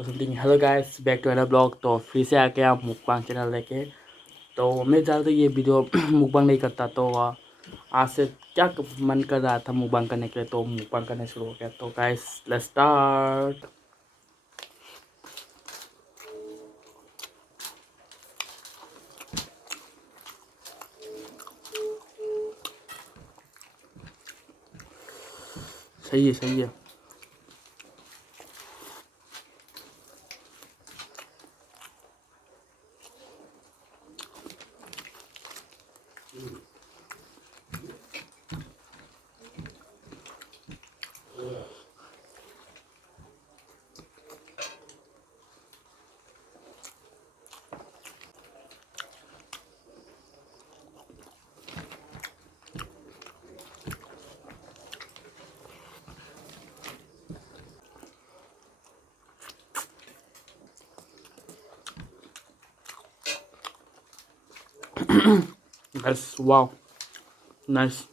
तो something hello guys, back to another blog. तो फिर से आके आप मुकबांग चैनल लेके। तो मैं ज़्यादातर ये वीडियो मुकबांग नहीं करता, तो आज से क्या मन कर रहा था मुकबांग करने के लिए, तो मुकबांग करने शुरू हो गया। तो गाइस लेट्स स्टार्ट। सही है, सही है। Guys wow, nice.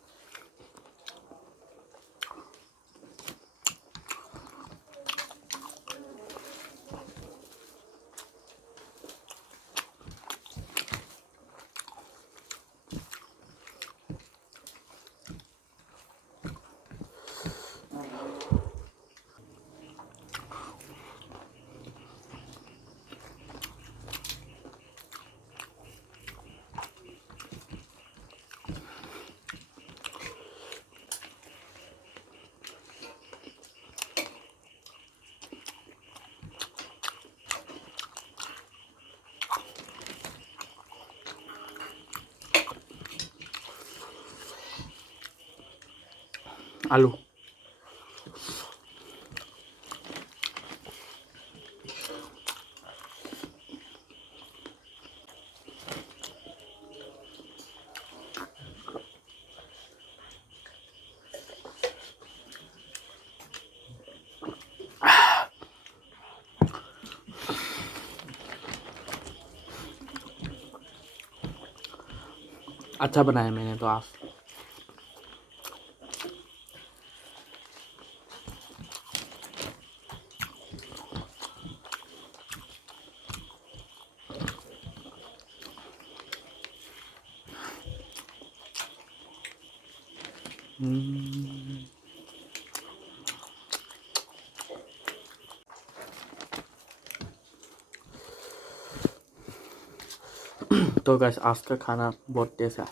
आलू। अच्छा बनाया मैंने तो आज। तो गाइस आज का खाना बहुत टेस्ट है।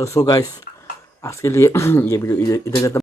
तो सो गाइस आज के लिए ये वीडियो इधर खत्म।